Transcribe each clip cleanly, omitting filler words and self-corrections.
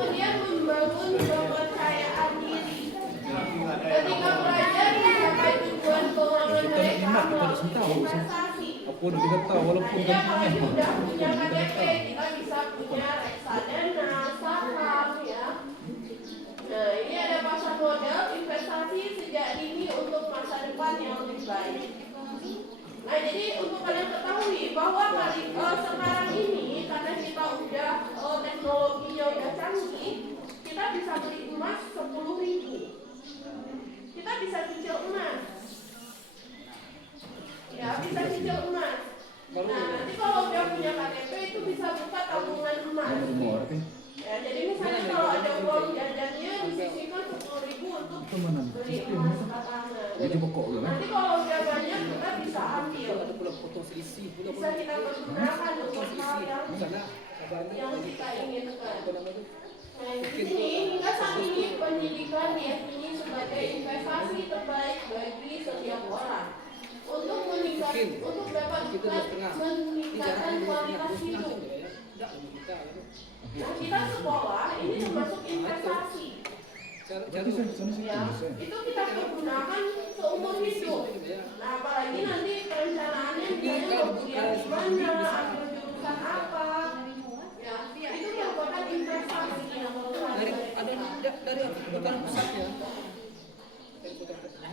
kemudian membangun kepercayaan diri. Ketika belajar mencapai tujuan keuangan mereka melalui investasi. Kita tahu walaupun Artinya kalau sudah punya KTP, kita bisa punya reksadana, saham, ya. Nah, ini ada pasar modal, investasi sejak dini untuk masa depan yang lebih baik. Nah, jadi untuk kalian ketahui bahwa sekarang ini karena kita udah teknologinya udah canggih, kita bisa beli emas 10.000. Kita bisa cicil emas. Ya, bisa cicil emas. Nah, nanti kalau udah punya KTP itu bisa buka tabungan emas. Ya, jadi misalnya kalau ada uang jajannya disisihkan 10.000 untuk beli emas katakanlah. Nanti kalau udah banyak kita bisa ambil. Bisa kita gunakan untuk hal yang kita inginkan. Nah, di sini hingga saat ini pendidikan diyakini sebagai investasi terbaik bagi setiap orang untuk dapat meningkatkan kualitas hidup. Nah, kita sekolah ini termasuk investasi. Ya, itu kita gunakan seumur hidup. Nah, apalagi nanti perencanaannya misalnya mau kuliah di mana, ambil jurusan apa. Ya, itu merupakan investasi yang dari bukan pusatnya.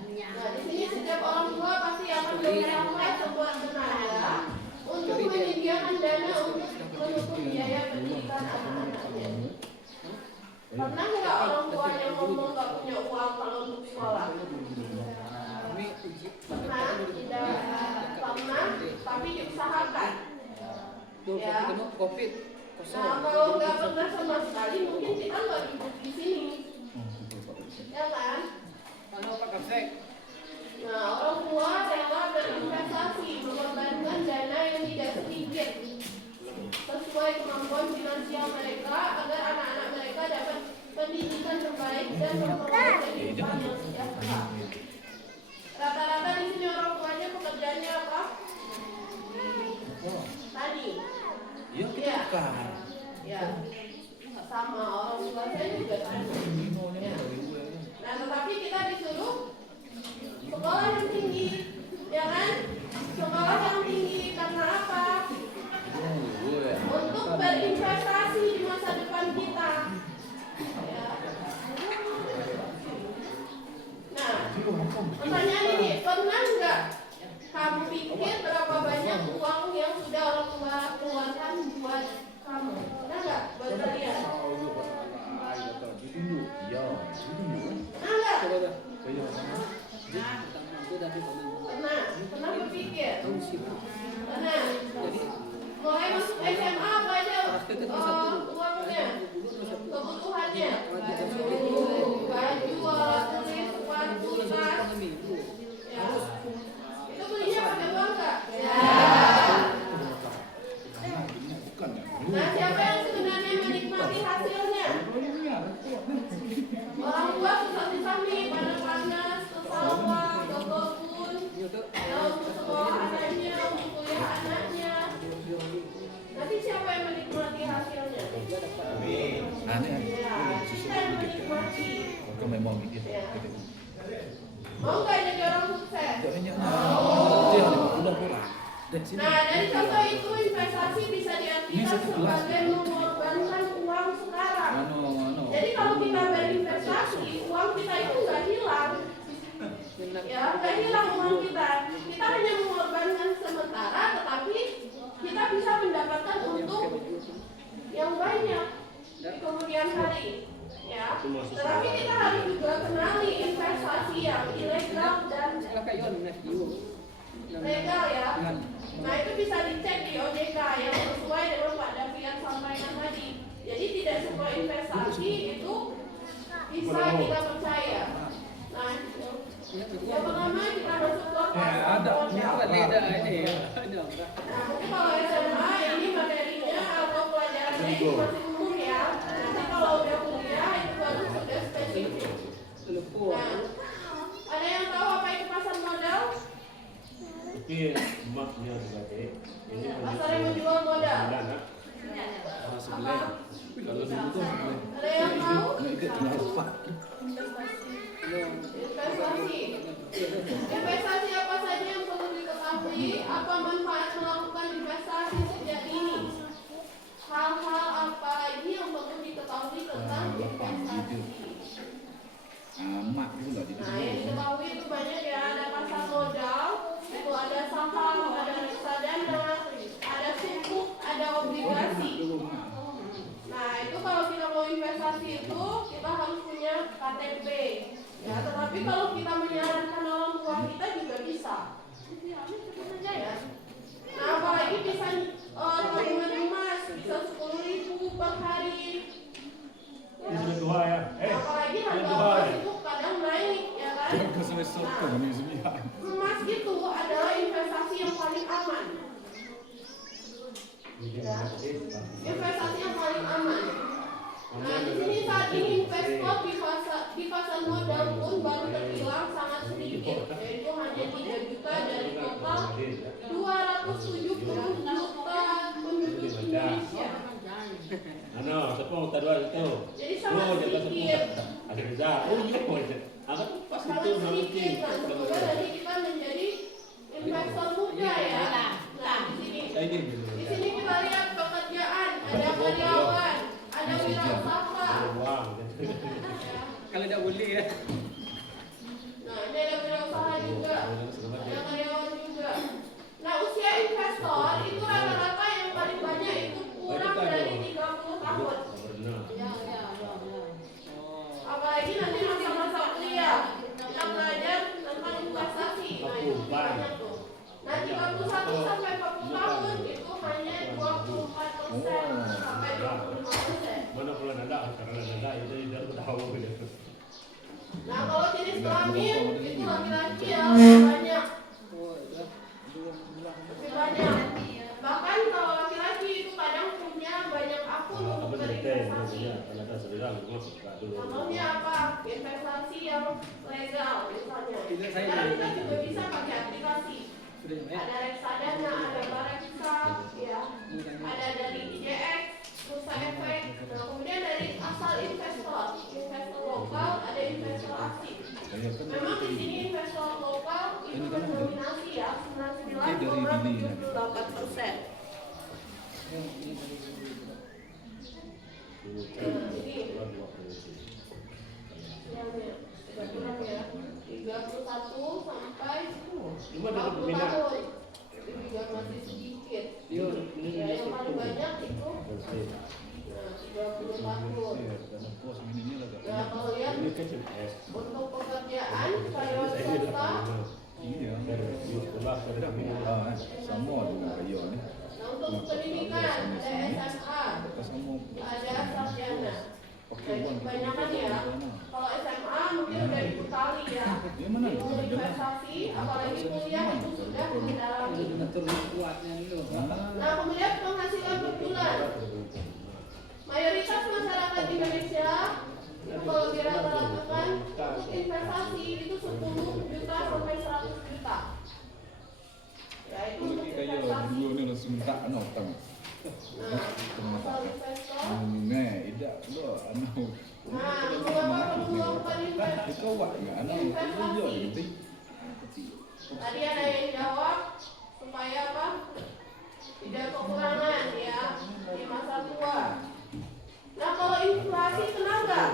Nah, di sini setiap orang tua pasti akan menyerahkan sebuah tenaga untuk menyediakan dana untuk menutup biaya pendidikan anak-anaknya. Pernah nggak orang tua yang ngomong nggak punya uang kalau untuk sekolah? Pernah? Tidak pernah, tapi diusahakan. Ya. Nah, kalau nggak pernah sama sekali, mungkin kita nggak duduk di sini, ya kan? Nah, orang tua rela berinvestasi, mengorbankan dana yang tidak sedikit sesuai kemampuan finansial mereka agar anak-anak mereka dapat pendidikan terbaik dan memperoleh kehidupan yang sejahtera. Rata-rata di sini orang tuanya pekerjaannya apa? Tani. Iya. Ya. Sama orang tua saya juga tani. Ya. Nah, tetapi kita disuruh sekolah yang tinggi, ya kan? Sekolah yang tinggi karena apa? Untuk berinvestasi di masa depan kita. Ya. Nah, pertanyaan ini, pernah nggak kamu pikir berapa banyak uang yang sudah orang tua keluarkan buat kamu? Pernah nggak buat kalian? Pernah nggak? Pernah berpikir? Pernah. Mulai masuk SMA apa aja uangnya, kebutuhannya, baju, alat tulis, sepatu, tas. Ya. Itu belinya pakai uang nggak? Ya. Nah, siapa yang sebenarnya menikmati hasilnya? Orang tua susah-susah nih, panas-panas, ke sawah, ke kebun, untuk sekolah anaknya, untuk kuliah anaknya. Nanti siapa yang menikmati hasilnya? Ya, kita yang menikmati. Ya. Mau nggak jadi orang sukses? Nah, dari contoh itu investasi bisa diartikan sebagai mengorbankan uang sekarang. Jadi kalau kita berinvestasi, uang kita itu nggak hilang. Ya, nggak hilang uang kita. Kita hanya mengorbankan sementara, tetapi kita bisa mendapatkan untung yang banyak di kemudian hari. Ya, tetapi kita harus juga kenali investasi yang ilegal dan legal ya. Nah, itu bisa dicek di OJK yang sesuai dengan Pak Davian sampaikan tadi. Jadi tidak semua investasi itu bisa kita percaya. Nah, yang pertama kita masuk ke ada ini. Nah, mungkin kalau SMA ini materinya atau pelajarannya itu masih umum ya. Nanti kalau udah kuliah itu baru sudah spesifik. Nah, ada yang tahu apa itu pasar modal? Emasnya sebagai ini Pasar yang menjual modal. dana. Apa? Ada yang Investasi apa saja yang perlu diketahui? Apa manfaat melakukan investasi sejak dini? Hal-hal apa lagi yang perlu diketahui tentang investasi? Nah, yang diketahui itu banyak ya. Ada pasar modal, itu ada saham, ada reksadana, ada sukuk, ada obligasi. Nah, itu kalau kita mau investasi itu kita harus punya KTP. Ya, tetapi kalau kita menyarankan orang tua kita juga bisa. Saja ya. Nah, apalagi bisa tabungan emas bisa 10.000 per hari. Ya. Apalagi harga emas itu kadang naik, ya kan? Nah, emas itu adalah investasi yang paling aman. Ya. Investasi yang paling aman. Nah, di sini saat ini investor di pasar modal pun baru terbilang sangat sedikit, yaitu hanya 3 juta dari total 270 juta penduduk Indonesia. Jadi sangat sedikit. Sangat sedikit. Nah, semoga nanti kita menjadi investor muda ya. Nah, di sini kita lihat pekerjaan, ada karyawan, ada wirausaha. Kalau tidak boleh ya. Nah, ini ada wirausaha juga, ada karyawan juga. Nah, usia investor itu rata-rata yang paling banyak itu kurang dari 30 tahun. Apalagi nanti masa-masa kuliah kita belajar tentang investasi. Nah, itu banyak tuh. Nah, 31 sampai 40 tahun itu hanya 24% sampai 25%. Nah, kalau jenis kelamin itu laki-laki ya lebih banyak. Lebih banyak. Bahkan kalau laki-laki itu kadang punya banyak akun untuk berinvestasi. Contohnya apa? Investasi yang legal misalnya. Sekarang kita juga bisa pakai aplikasi. Ada reksadana, ada bareksa, ya. Ada dari IDX, Bursa Efek. Nah, kemudian dari asal investor lokal, ada investor asing. Memang di sini investor lokal itu mendominasi ya, 99,78%. Jadi, kurang ya, 31 sampai 40 tahun. Itu juga masih sedikit. Ya, yang paling banyak itu 30 tahun. Nah, kalau lihat untuk pekerjaan karyawan swasta, nah untuk pendidikan ada SMA, ada sarjana. Nah, kebanyakan ya. Kalau SMA mungkin udah dibekali ya. Ilmu investasi, apalagi kuliah itu sudah mendalami. Nah, kemudian penghasilan per bulan. Mayoritas masyarakat Indonesia itu kalau dirata-ratakan untuk investasi itu 10 juta sampai 100 juta. Ya, itu untuk investasi. Nah, asal investor. Nah, mengapa perlu melakukan investasi? Tadi ada yang jawab supaya apa? Tidak kekurangan ya di masa tua. Nah, kalau inflasi kena nggak?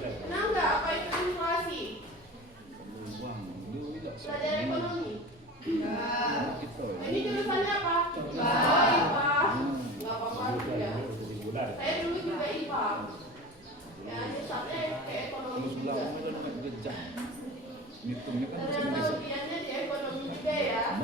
Kena nggak? Apa itu inflasi? Pelajaran ekonomi. Nah, ini jurusannya apa? IPA. Nggak apa-apa ya. Saya dulu juga IPA. Ya, jurusannya ekonomi juga. Dan kelebihannya di ekonomi juga ya.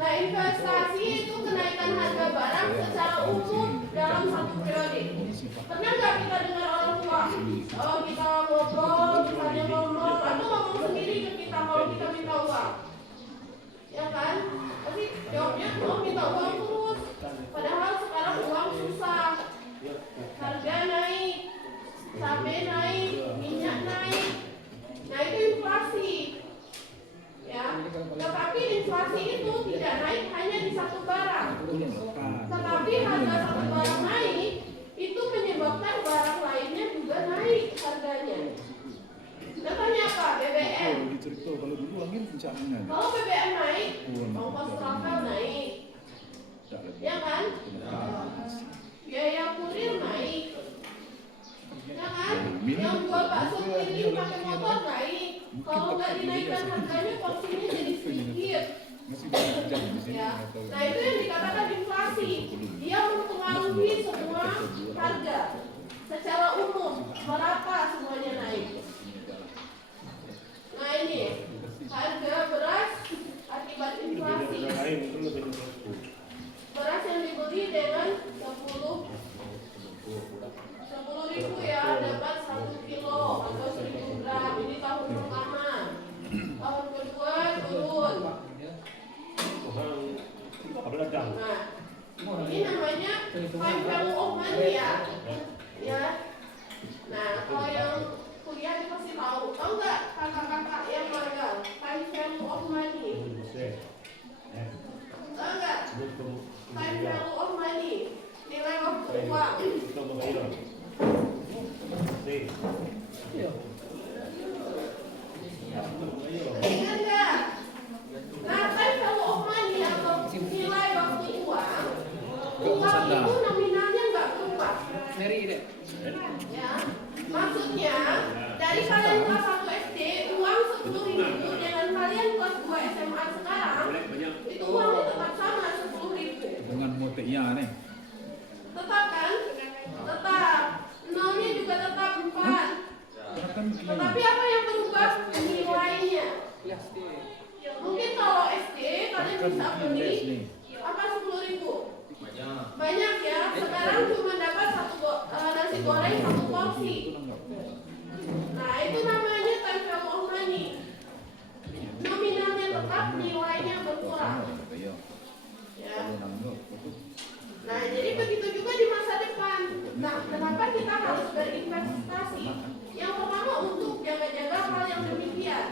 Nah, investasi itu kenaikan harga barang secara umum dalam satu periode. Pernah nggak kita dengar orang tua? Kalau kita ngobrol, misalnya ngomong, atau ngomong sendiri ke kita kalau kita minta uang, ya kan? Tapi jawabnya, oh minta uang terus. Padahal sekarang uang susah, harga naik, cabai naik, minyak naik. Nah, itu inflasi. Ya, tetapi inflasi itu tidak naik hanya di satu barang. Tetapi harga satu barang naik itu menyebabkan dinaikkan harganya porsinya jadi sedikit. Ya. Nah itu yang dikatakan inflasi. Dia mempengaruhi semua harga secara umum. Berapa semuanya naik. Nah ini harga beras akibat inflasi. Beras yang dibeli dengan 10.000 ya dapat 1 kilo atau 1.000 gram. Ini tahun pertama. Tahun kedua turun. Nah, ini namanya time value of money ya. Ya. Nah, kalau yang kuliah dikasih tahu nggak kakak-kakak yang magang time value of money? Tahu nggak? Time value of money, nilai waktu uang. Ingat nggak? Nah, time value of money atau nilai waktu uang, uang itu nominalnya nggak berubah. Ya, maksudnya dari kalian kelas 1 SD uang 10.000 dengan kalian kelas 2 SMA sekarang itu uangnya tetap sama 10.000. Dengan moteknya nih. Tetap kan? Tetap. Nolnya juga tetap 4. Tetapi apa yang berubah? Nilainya. Mungkin kalau SD kalian bisa beli apa 10.000. Banyak ya. Sekarang cuma dapat nasi goreng 1 porsi. Nah itu namanya time value of money. Nominalnya tetap, nilainya berkurang. Ya. Nah jadi begitu juga di masa depan. Nah kenapa kita harus berinvestasi? Yang pertama untuk jaga-jaga hal yang demikian.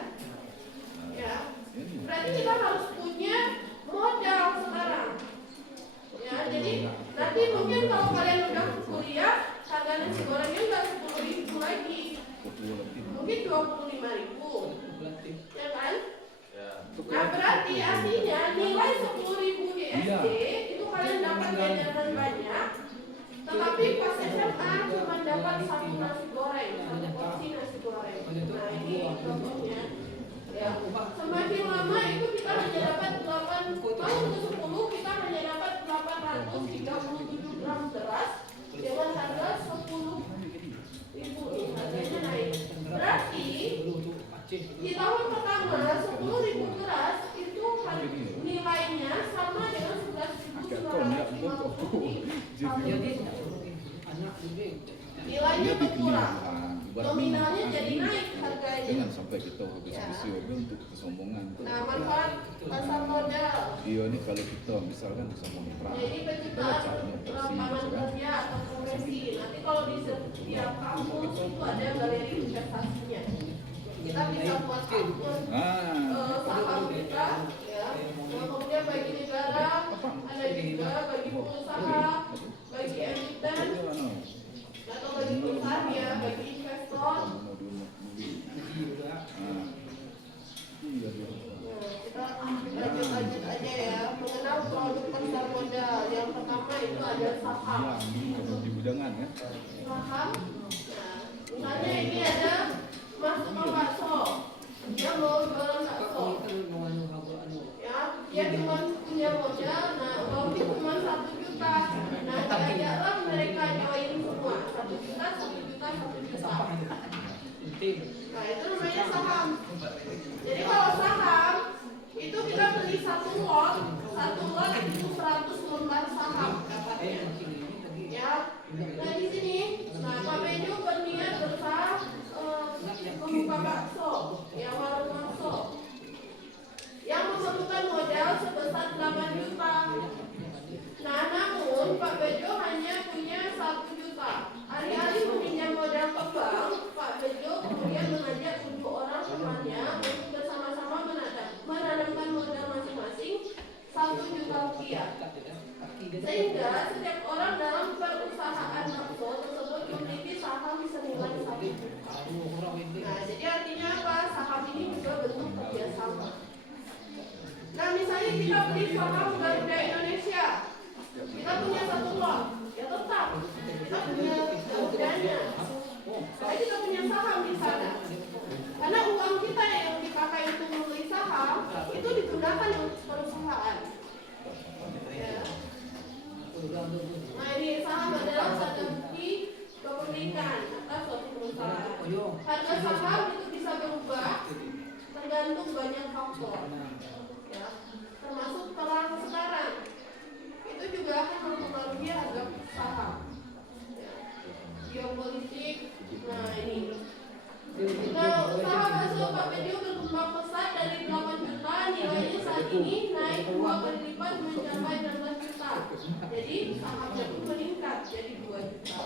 Ya. Berarti kita harus punya modal sekarang. Ya, jadi nanti mungkin kalau kalian udah kuliah, harga nasi gorengnya nggak 10.000 lagi, mungkin 25.000, ya kan? Nah berarti artinya nilai 10.000 di SD itu kalian dapat jajanan banyak, tetapi pas SMA cuma dapat 1 nasi goreng, 1 porsi nasi goreng. Nah ini contohnya. Ya, semakin lama itu kita hanya dapat 8, tahun ke-10 kita hanya dapat 837 gram beras dengan harga 10.000 ini harganya naik. Berarti di tahun pertama 10.000 beras itu nilainya sama dengan 11.950. Nilainya berkurang, nominalnya jadi naik harganya. Jangan sampai kita habis-habis untuk kesombongan. Nah, manfaat pasar modal. Iya nih kalau kita misalkan kesombongan perang. Jadi penciptaan lapangan kerja atau profesi. Nanti kalau di setiap kampus itu ada galeri investasinya. Kita bisa buat akun saham kita, ya. Kemudian bagi negara, ada juga bagi pengusaha, bagi emiten, atau bagi perusahaan ya, bagi investor. Kita lanjut aja ya, mengenal produk pasar modal. Yang pertama itu ada saham. Di budangan ya. Saham. Nah, misalnya ini ada Mas tukang bakso. Dia mau jualan bakso. Ya, dia cuma punya modal. Nah, uangnya cuma 1 juta. Nah, jarang mereka join semua. 1 juta, 1 juta, 1 juta. Nah, itu namanya saham. Jadi kalau saham itu kita beli 1 lot itu 100 lembar saham dapatnya. Ya. Nah di sini, Pak Bejo berniat berusaha membuka bakso, ya warung bakso, yang memerlukan modal sebesar 8 juta. Nah namun Pak Bejo hanya punya 1 juta. Alih-alih meminjam modal ke bank, Pak Bejo kemudian mengajak 7 orang temannya untuk bersama-sama menanamkan modal masing-masing 1 juta rupiah. Sehingga setiap orang dalam perusahaan bakso tersebut memiliki saham senilai 1 juta. Nah, jadi artinya apa? Saham ini juga bentuk kerjasama. Nah, misalnya kita beli saham Garuda Indonesia, kita punya 1 lot, ya tetap kita punya Garudanya. Saya kita punya saham di sana. Karena uang kita yang dipakai kepemilikan atas suatu perusahaan. Harga saham itu bisa berubah tergantung banyak faktor, ya, termasuk perang sekarang itu juga akan mempengaruhi harga saham, ya. Geopolitik, nah ini. Nah, usaha bakso Pak Bedio berkembang pesat dari 8 juta, nilainya saat ini naik 2 kali lipat mencapai 16 juta. Jadi sahamnya pun meningkat jadi 2 juta.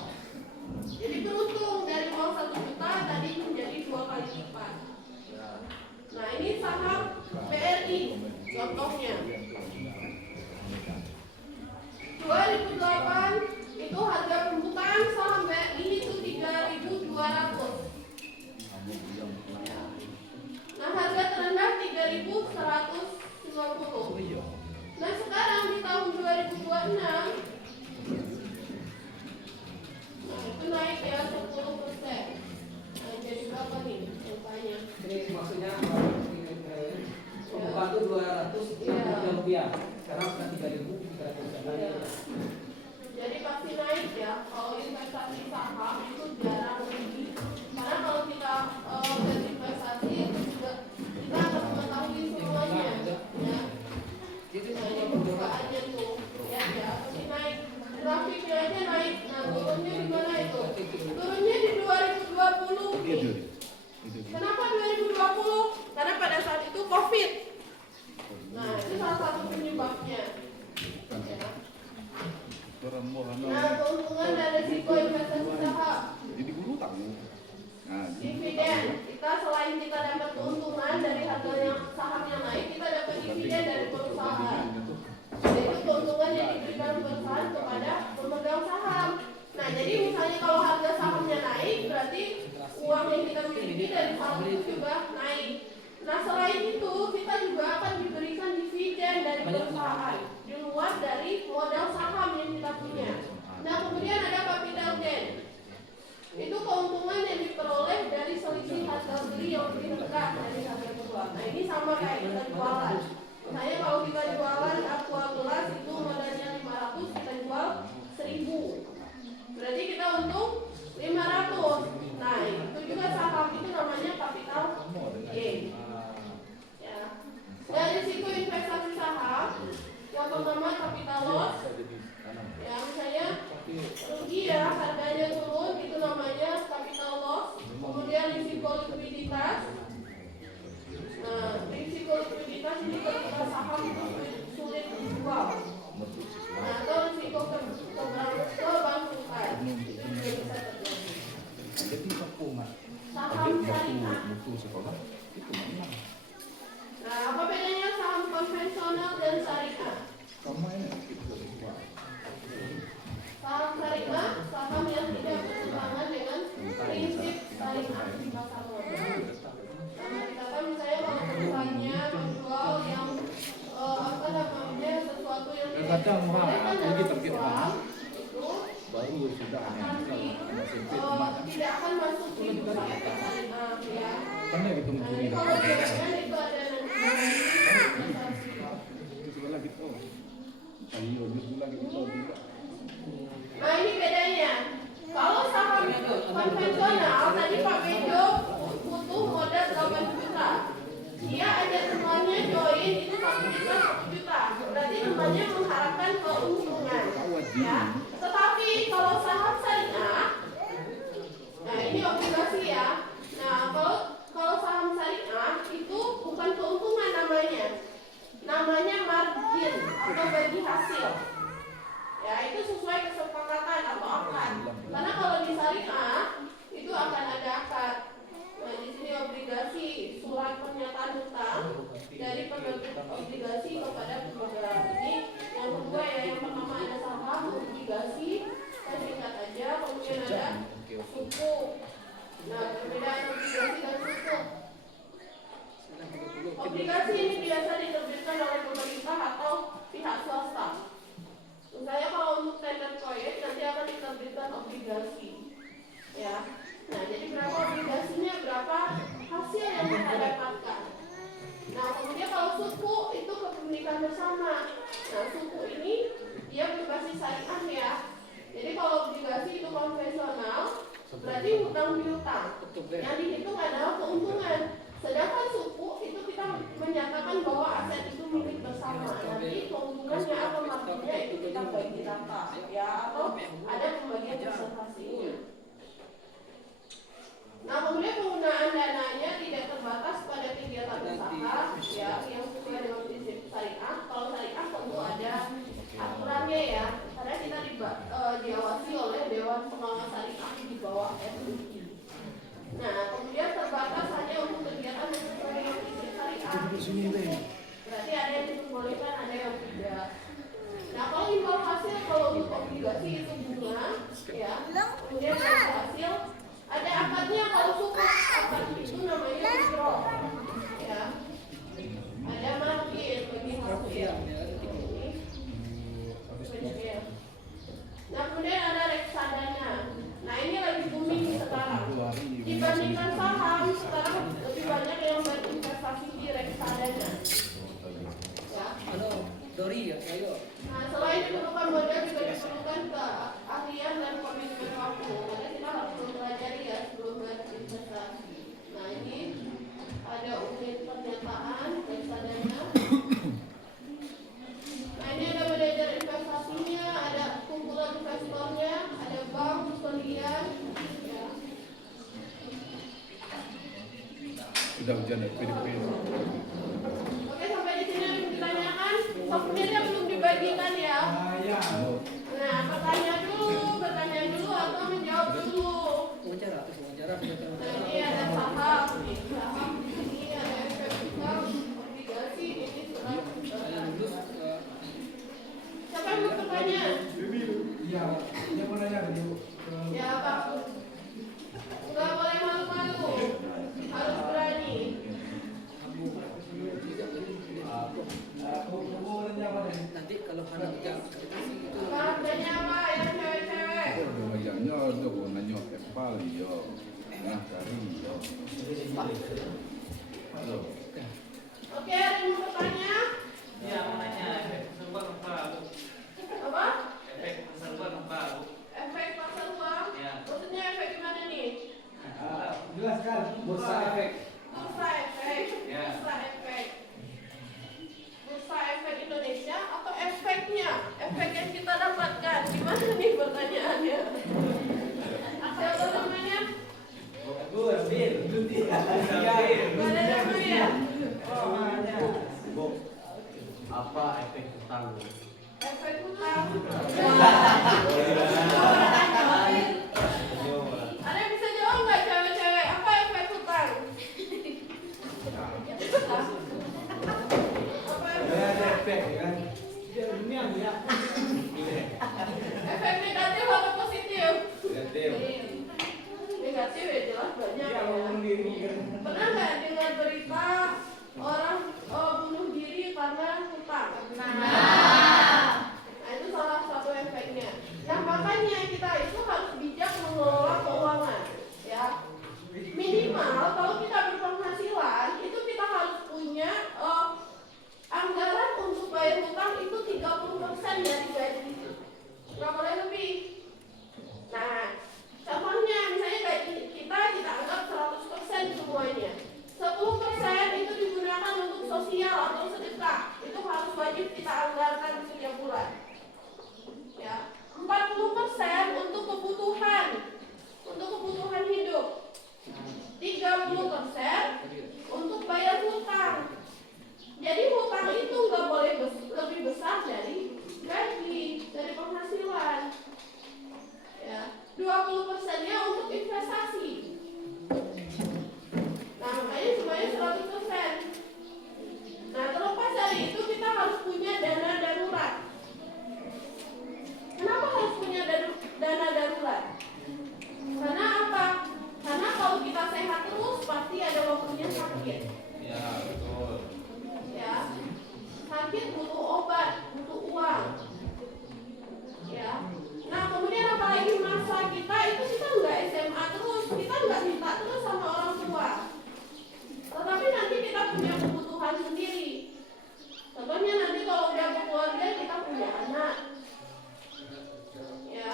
Jadi beruntung dari uang 1 juta tadi menjadi 2 kali lipat. Nah, ini saham BRI contohnya. 2008 itu harga pembukaan saham BRI itu 3.200. Nah, harga terendah 3.150. Nah, sekarang di tahun 2026, nah itu naik ya 10%. Nah, jadi berapa nih angkanya? Jadi maksudnya pembukaan itu 200 rupiah. Sekarang sudah 3.300. Ya. Jadi pasti naik ya. Kalau investasi saham itu jarang rugi. Karena kalau kita berinvestasi itu juga kita harus mengetahui semuanya. Ya. Nah, ini pembukaannya tuh, ya pasti naik. Grafiknya aja naik. Nah, turunnya di mana itu? Turunnya di 2020. Kenapa 2020? Karena pada saat itu COVID. Nah, itu salah satu penyebabnya. Ya. Nah, keuntungan dan risiko investasi saham. Jadi guru tahu. Nah, Dividen, kita selain kita dapat keuntungan dari harganya saham yang naik, kita dapat dividen dari perusahaan. Jadi keuntungan yang diberikan perusahaan kepada pemegang saham. Nah, jadi misalnya kalau harga sahamnya naik, berarti uang yang kita miliki dari saham itu juga naik. Nah, selain itu kita juga akan diberikan dividen dari perusahaan di luar dari modal saham yang kita punya. Nah, kemudian ada capital gain. Itu keuntungan yang diperoleh dari selisih harga beli yang lebih rendah dari harga jual. Nah, ini sama kayak kita jualan. Misalnya kalau kita jualan aqua gelas itu modalnya 500, kita jual 1000. Berarti kita untung 500. Nah, itu juga saham itu namanya capital gain. Ya. Dan risiko investasi saham yang pertama capital loss. Ya, misalnya rugi ya, harganya turun, itu namanya capital loss. Kemudian risiko likuiditas. Nah, risiko likuiditas ini ketika saham itu sulit dijual. Nah, atau risiko kebangkrutan itu juga bisa terjadi. Saham syariah. Nah, apa bedanya saham konvensional dan syariah? Saham syariah, saham yang tidak bertentangan dengan prinsip syariah di pasar modal. Nah, dikatakan misalnya kalau perusahaannya menjual yang sesuatu yang kadang dibolehkan dalam terbit Islam, itu baru sudah tidak akan masuk di bursa efek syariah, ya. Karena itu Nah, ini kalau biasanya itu ada nanti. Nah, ini bedanya. Kalau saham konvensional tadi Pak Bejo butuh modal 8 juta. Dia aja temannya join itu 1 juta 1 juta. Berarti temannya mengharapkan keuntungan. Ya. Tetapi kalau saham syariah, nah ini obligasi ya. Nah, kalau saham syariah itu bukan keuntungan namanya. Namanya margin atau bagi hasil. Ya, itu sesuai kesepakatan atau akad. Karena kalau di syariah itu akan ada akad. Nah, di sini obligasi, surat pernyataan hutang dari penerbit obligasi kepada pemegang. Ini yang kedua ya, yang pertama ada saham, obligasi, saya singkat aja. Kemudian ada suku. Nah, perbedaan obligasi dan suku. Obligasi ini biasa diterbitkan oleh pemerintah atau pihak swasta. Misalnya kalau untuk tender proyek nanti akan diterbitkan obligasi, ya. Nah, jadi berapa obligasinya, berapa hasil yang kita dapatkan. Nah, kemudian kalau suku itu kepemilikan bersama. Nah, suku ini dia berbasis syariah ya. Jadi kalau obligasi itu konvensional, hutang piutang. Yang dihitung adalah keuntungan. Sedangkan suku itu kita menyatakan bahwa aset itu milik bersama. Nanti keuntungannya atau marginnya itu kita bagi rata, ya, atau ada pembagian presentasinya. Nah, kemudian penggunaan dananya tidak terbatas pada kegiatan usaha, ya, yang sesuai dengan prinsip syariah. Kalau syariah tentu ada aturannya, ya, karena kita diawasi oleh Dewan Pengawas Syariah di bawah MUI. Nah, kemudian terbatas hanya untuk kegiatan yang sesuai dengan prinsip syariah. Berarti ada yang diperbolehkan, ada yang tidak. Nah, kalau imbal hasil, kalau untuk obligasi itu bunga, ya, kemudian imbal hasil ada akadnya. Kalau suku akad itu namanya withdraw, ya. Ada margin bagi hasil. Nah, kemudian ada reksadana. Nah, ini lagi booming sekarang. Dibandingkan saham, sekarang lebih banyak yang berinvestasi di reksadana. Ya. Halo, Dori ya, ayo. Nah, selain diperlukan modal juga diperlukan keahlian dan komitmen waktu. Maka kita harus mempelajari, ya, sebelum berinvestasi. Nah, ini ada unit pernyataan reksadana. Nah, ini ada manajer investasinya, ada kumpulan investornya, ada bank, kustodian, ya. Sudah hujan dari PDP. Oke, sampai di sini ada yang ditanyakan. Software-nya belum dibagikan, ya. Nah, bertanya dulu atau menjawab dulu. Wawancara. Nah, ini ada saham, ini ada efek hutang, obligasi, ini surat utang. Siapa yang mau bertanya? Iya, dia mau nanya dulu. Ya, Pak. Nggak boleh malu-malu, harus berani. Nanti kalau anak jam Bertanya apa yang cewek-cewek? Bayangnya ada warnanya kepal yo. Nah, kari yo. Halo. Oke, ada yang mau bertanya? Iya, mau nanya efek pasar uang apa, Bu? Apa? Efek pasar uang apa, Bu? Efek pasar uang? Ya. Maksudnya efek gimana nih? Jelaskan. bursa efek. Bursa efek? Ya. Bursa efek. Bursa efek Indonesia atau efeknya? Efek yang kita dapatkan. Gimana nih pertanyaannya? Siapa namanya? Mana namanya? Bu, apa efek hutang? Efek hutang. Ada yang bisa jawab nggak cewek-cewek? Apa efek hutang? Apa efek? Efek negatif atau positif? Negatif ya, jelas banyak ya. Pernah nggak dengar berita orang bunuh diri karena hutang? Nah, itu salah satu efeknya. Yang makanya kita itu harus bijak mengelola keuangan, ya. Minimal kalau kita berpenghasilan itu kita harus punya anggaran untuk bayar hutang itu 30% dari gaji. Nggak boleh lebih. Nah, contohnya misalnya gaji kita anggap 100% semuanya. 10% itu digunakan untuk sosial atau sedekah. Itu harus wajib kita anggarkan setiap bulan. Ya, 40% untuk kebutuhan hidup. 30% untuk bayar hutang. Jadi hutang itu nggak boleh lebih besar dari gaji, dari penghasilan. Ya, 20%-nya untuk investasi. Nah, makanya semuanya 100%. Nah, terlepas dari itu kita harus punya dana darurat. Kenapa harus punya dana darurat? Karena apa? Karena kalau kita sehat terus pasti ada waktunya sakit. Ya, betul. Ya, sakit butuh obat, butuh uang. Ya. Nah, kemudian apalagi masa kita itu kita nggak SMA terus, kita nggak minta terus sama orang tua. Tetapi nanti kita punya kebutuhan sendiri. Contohnya nanti kalau udah berkeluarga kita punya anak. Ya.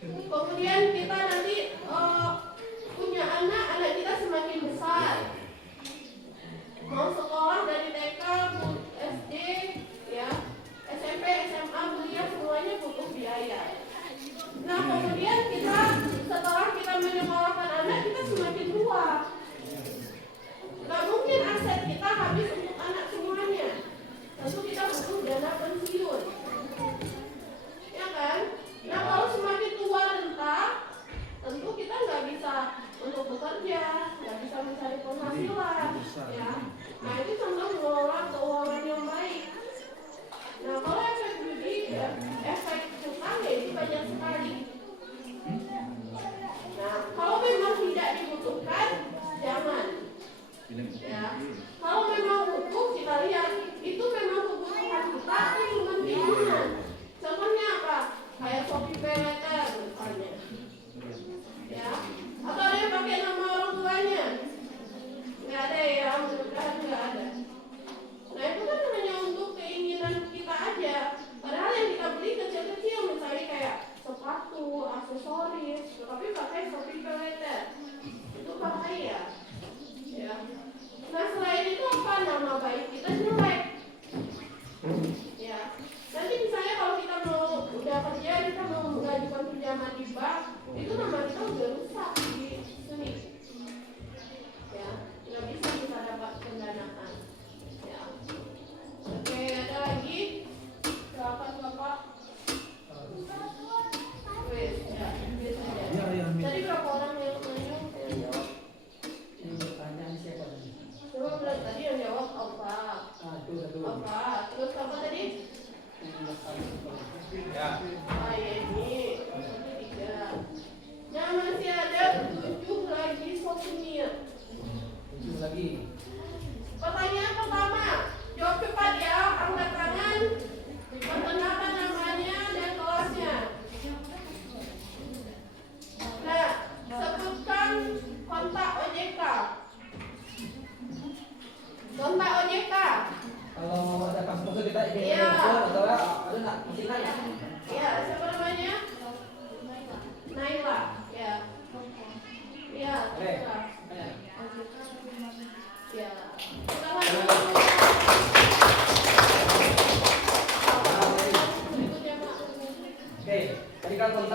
Kemudian kita nanti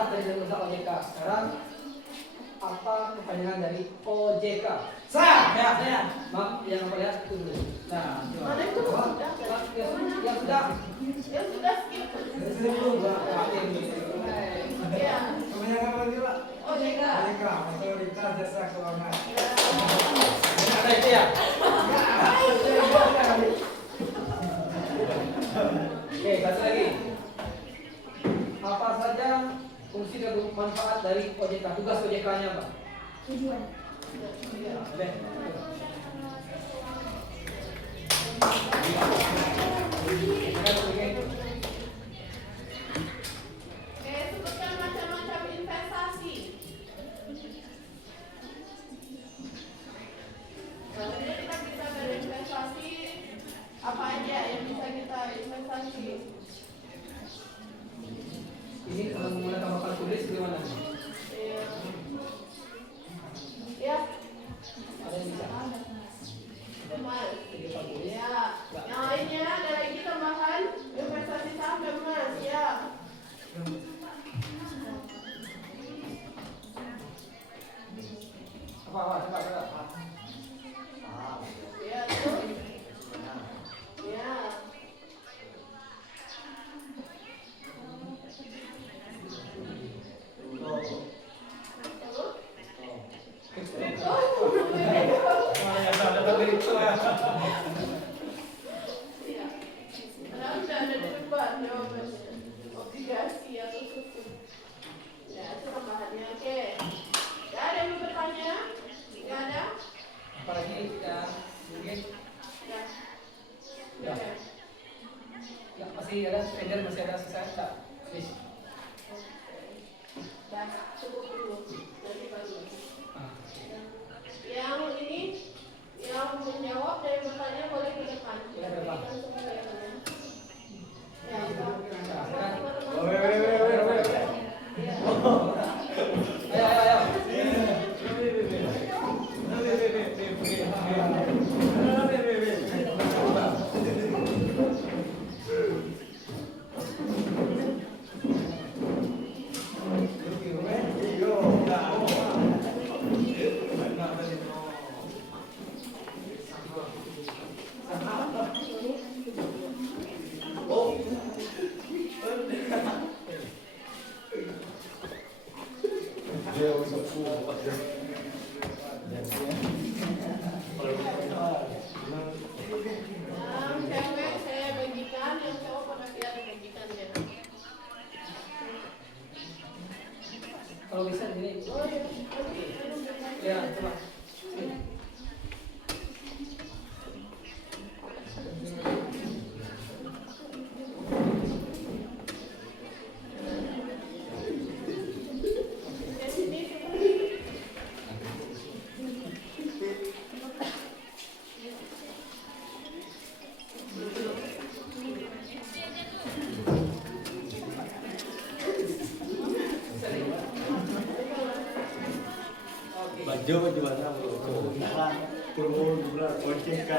manfaat dari usaha OJK. Sekarang apa kepanjangan dari OJK? Saya. Maaf, yang apa lihat itu dulu. Nah, Mana itu? yang sudah. Yang sudah skip. Ya. Kebanyakan apa lagi Pak? Oh, Jeka. Mereka, otoritas jasa keuangan. Ada itu ya. Oke, satu lagi. Apa saja fungsi dan manfaat dari OJK? Tugas OJK-nya apa? Tujuan. Boleh. Oke, sebutkan macam-macam investasi. Selanjutnya kita bisa berinvestasi apa aja yang bisa kita investasi. Ini kalau menggunakan papan tulis gimana? Ya. Ya, Ada yang bisa? emas. Ya. Yang lainnya ada lagi tambahan investasi saham emas. Ya. Coba. Ya, tuh. Ya. Iya. Padahal sudah ada di depan jawabannya. Obligasi atau sukuk. Ya, itu tambahannya. Oke. Gak ada yang mau bertanya? Gak ada? Apalagi kita mungkin Ya. Oke. ya masih ada trader masih ada sisa tak? Please. Dah, cukup dulu. Nanti baru. Ah. Yang ini, yang menjawab dan bertanya boleh ke depan. Ya, ke depan. Berikan semua yang ada. Ya, Nah, teman-teman. Ya. Ayo. Yang cewek saya bagikan, yang cowok pada tidak bagikan ya. Kalau bisa ini. Oh ya, nanti minum dulu. Ya, coba. Di sini. Baju mana bro? Turun bulan OJK.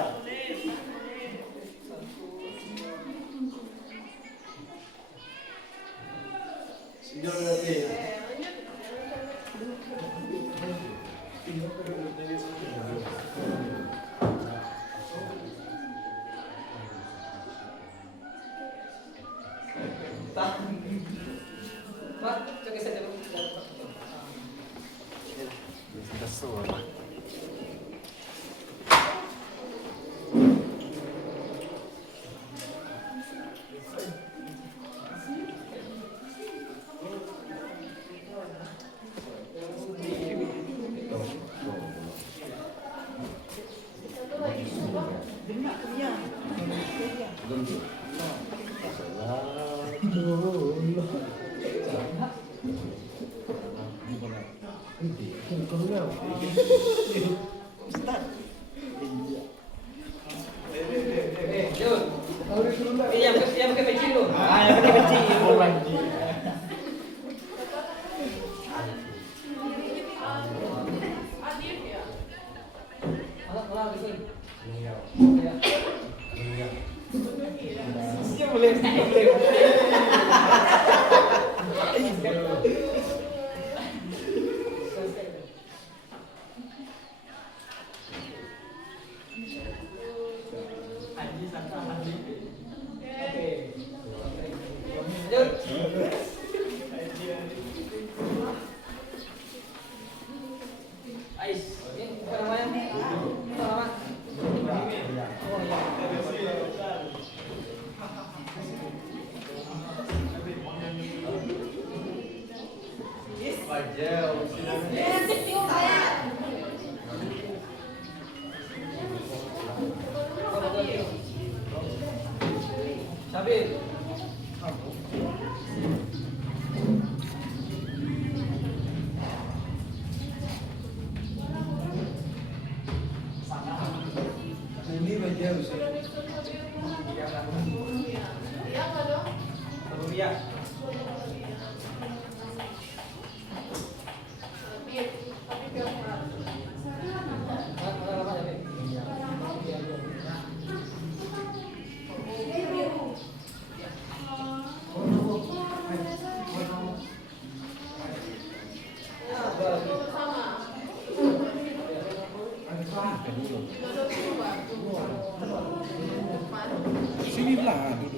Senior berarti. Pak, coba saja. Satu lagi. Jun. Yang pakai peci lu. Yang pakai peci. Adif ya. Malah di sini. Ya. Benar ya. Boleh. Bajau. Sabil. Ini bajau sih. Iya nggak dong? Rupiah. Tapi berapa? Mana ya, Beb? Sama. Sini lah duduk.